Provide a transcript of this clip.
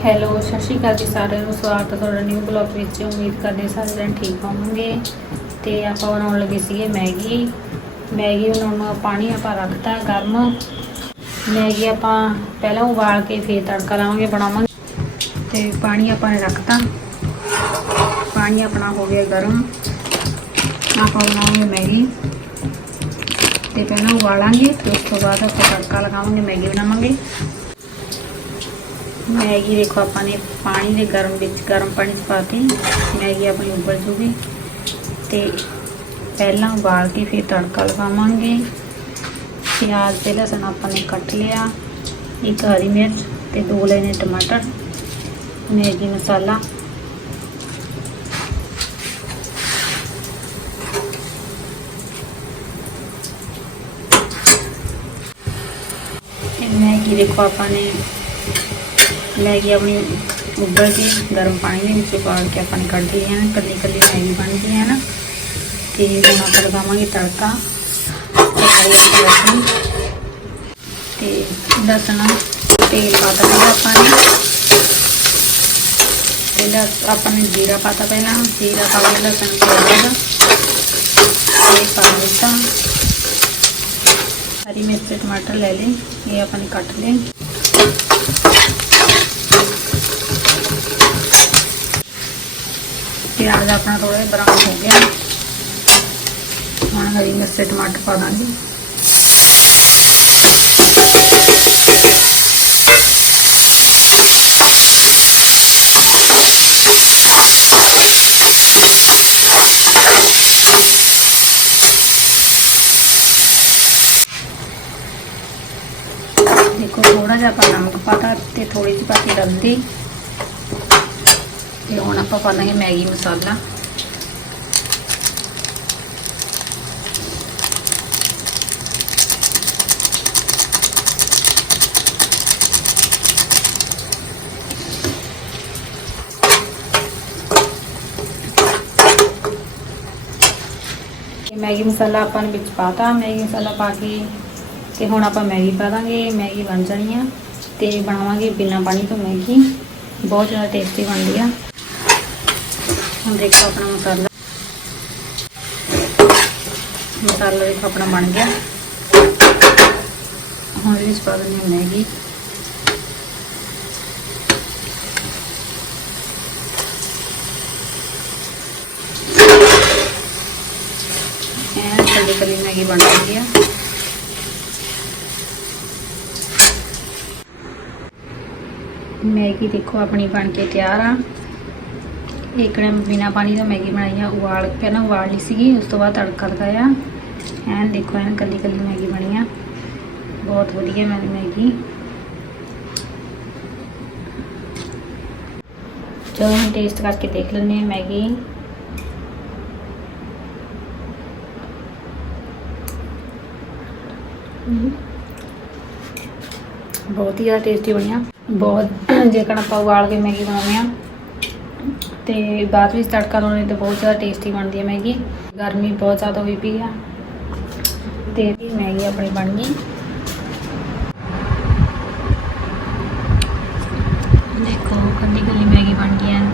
Hello ਸਤਿ ਸ਼੍ਰੀ ਅਕਾਲ ਜੀ ਸਾਰਿਆਂ ਨੂੰ। ਸਵਾਗਤ ਹੈ ਤੁਹਾਡਾ ਨਿਊ ਬਲੌਗ ਵਿੱਚ। ਉਮੀਦ ਕਰਦੇ ਸਾਰੇ ਜਣ ਠੀਕ ਹੋਵੋਗੇ। ਤੇ ਆਪਾਂ ਬਣਾਉਣ ਲੱਗੇ ਸੀਗੇ ਮੈਗੀ। ਮੈਗੀ ਬਣਾਉਣ ਨੂੰ ਪਾਣੀ ਆਪਾਂ ਰੱਖਤਾ ਗਰਮ। ਮੈਗੀ ਆਪਾਂ ਪਹਿਲਾਂ ਉਬਾਲ ਕੇ ਫੇਰ ਤੜਕਾ ਲਾਵਾਂਗੇ ਬਣਾਵਾਂਗੇ। ਤੇ ਪਾਣੀ ਆਪਾਂ ਨੇ ਰੱਖਤਾ। ਪਾਣੀ ਆਪਣਾ ਹੋ ਗਿਆ ਗਰਮ। ਆਪਾਂ ਬਣਾਵਾਂਗੇ ਮੈਗੀ। ਤੇ ਪਹਿਲਾਂ ਉਬਾਲਾਂਗੇ। ਤੇ ਉਸ ਤੋਂ ਬਾਅਦ ਆਪਾਂ ਤੜਕਾ ਲਗਾਵਾਂਗੇ, ਮੈਗੀ ਬਣਾਵਾਂਗੇ। ਮੈਗੀ ਦੇਖੋ ਆਪਾਂ ਨੇ ਪਾਣੀ ਦੇ ਗਰਮ ਵਿੱਚ, ਗਰਮ ਪਾਣੀ 'ਚ ਪਾਤੀ ਮੈਗੀ ਆਪਣੀ ਉਬਲ ਜੂਗੀ। ਤੇ ਪਹਿਲਾਂ ਉਬਾਲ ਕੇ ਫਿਰ ਤੜਕਾ ਲਗਾਵਾਂਗੇ। ਪਿਆਜ਼ ਤੇ ਲਸਣ ਆਪਾਂ ਨੇ ਕੱਟ ਲਿਆ। ਇੱਕ ਹਰੀ ਮਿਰਚ ਤੇ ਦੋ ਲੈਣੇ ਟਮਾਟਰ, ਮੈਗੀ ਮਸਾਲਾ। ਮੈਗੀ ਦੇਖੋ ਆਪਾਂ ਨੇ ਮੈਗੀ ਆਪਣੀ ਉੱਬਲ ਕੇ ਗਰਮ ਪਾਣੀ ਦੇ ਵਿੱਚ ਪਾ ਕੇ ਆਪਾਂ ਨੇ ਕੱਢ ਹੈ ਕੱਲੀ ਕੱਲੀ ਮੈਗੀ ਬਣ ਗਈ ਹੈ ਨਾ। ਤੇ ਹੁਣ ਆਪਾਂ ਲਗਾਵਾਂਗੇ ਤੜਕਾ ਤਿਆਰੀ ਆਪਾਂ ਤੇ ਲਸਣ ਤੇਲ ਪਾਤਾ ਪਹਿਲਾਂ ਆਪਾਂ ਨੇ। ਪਹਿਲਾਂ ਆਪਾਂ ਨੇ ਜੀਰਾ ਪਾਤਾ ਪਹਿਲਾਂ, ਜੀਰਾ ਪਾ ਕੇ ਲਸਣ ਪਿਆਜ਼ ਇਹ ਪਾ ਦਿੱਤਾ। ਹਰੀ ਮਿਰਚ, ਟਮਾਟਰ ਲੈ ਲਏ, ਇਹ ਆਪਾਂ ਨੇ ਕੱਟ ਲਏ। ਪਿਆਜ਼ ਆਪਣਾ ਥੋੜਾ ਬਰਾਊਨ ਹੋ ਗਿਆ। ਹੁਣ ਹਰੀ ਮਿਰਚ ਟਮਾਟਰ ਪਾ ਦਾਂਗੇ। ਦੇਖੋ ਥੋੜਾ ਜਿਹਾ ਆਪਾਂ ਨਮਕ ਪਾਤਾ ਤੇ ਥੋੜੀ ਜਿਹੀ ਪਾਤੀ ਹਲਦੀ ਤੇ ਹੁਣ ਆਪਾਂ ਪਾ ਦਾਂਗੇ ਮੈਗੀ ਮਸਾਲਾ। ਮੈਗੀ ਮਸਾਲਾ ਆਪਾਂ ਨੇ ਵਿੱਚ ਪਾਤਾ, ਮੈਗੀ ਮਸਾਲਾ ਪਾ ਕੇ ਤੇ ਹੁਣ ਆਪਾਂ ਮੈਗੀ ਪਾ ਦਾਂਗੇ, ਮੈਗੀ ਬਣ ਜਾਣੀ ਆ ਤੇ ਬਣਾਵਾਂਗੇ ਬਿਨਾਂ ਪਾਣੀ ਤੋਂ ਮੈਗੀ। ਬਹੁਤ ਜ਼ਿਆਦਾ ਟੇਸਟੀ ਬਣਦੀ ਆ। ਹੁਣ ਦੇਖੋ ਆਪਣਾ ਮਸਾਲਾ। ਮਸਾਲਾ ਦੇਖੋ ਆਪਣਾ ਬਣ ਗਿਆ। ਹੁਣ ਇਹਦੇ ਪਾ ਦਿੰਦੇ ਮੈਗੀ। ਐਨ ਕੱਲੀ ਕੱਲੀ ਮੈਗੀ ਬਣ ਗਈ ਆ। ਮੈਗੀ ਦੇਖੋ ਆਪਣੀ ਬਣ ਕੇ ਤਿਆਰ ਆ। ਇਕੜੇ ਬਿਨਾ ਪਾਣੀ ਦਾ ਮੈਗੀ ਬਣਾਈ ਆ, ਉਬਾਲ, ਪਹਿਲਾਂ ਉਬਾਲ ਲਈ ਸੀਗੀ, ਉਸ ਤੋਂ ਬਾਅਦ ਤੜਕਾ ਲਗਾਇਆ। ਐਨ ਦੇਖੋ, ਐਨ ਕੱਲੀ ਕੱਲੀ ਮੈਗੀ ਬਣੀ ਆ। ਬਹੁਤ ਵਧੀਆ ਮੈਂ ਮੈਗੀ। ਚਲੋ, ਹੁਣ ਟੇਸਟ ਕਰਕੇ ਦੇਖ ਲੈਂਦੇ ਆ ਮੈਗੀ। ਬਹੁਤ ਹੀ ਜ਼ਿਆਦਾ ਟੇਸਟੀ ਬਣਿਆ। ਬਹੁਤ, ਜੇਕਰ ਆਪਾਂ ਉਬਾਲ ਕੇ ਮੈਗੀ ਬਣਾਉਂਦੇ ਆ ਤੇ ਬਾਅਦ ਵਿੱਚ ਤੜਕਾ ਲਾਉਣੇ ਤੇ ਬਹੁਤ ਜ਼ਿਆਦਾ ਟੇਸਟੀ ਬਣਦੀ ਹੈ ਮੈਗੀ। ਗਰਮੀ ਬਹੁਤ ਜ਼ਿਆਦਾ ਹੋਈ ਪਈ ਆ। ਤੇ ਇਹ ਮੈਗੀ ਆਪਣੀ ਬਣ ਗਈ। ਦੇਖੋ ਕੱਲੀ ਕੱਲੀ ਮੈਗੀ ਬਣ ਗਈ ਐਂ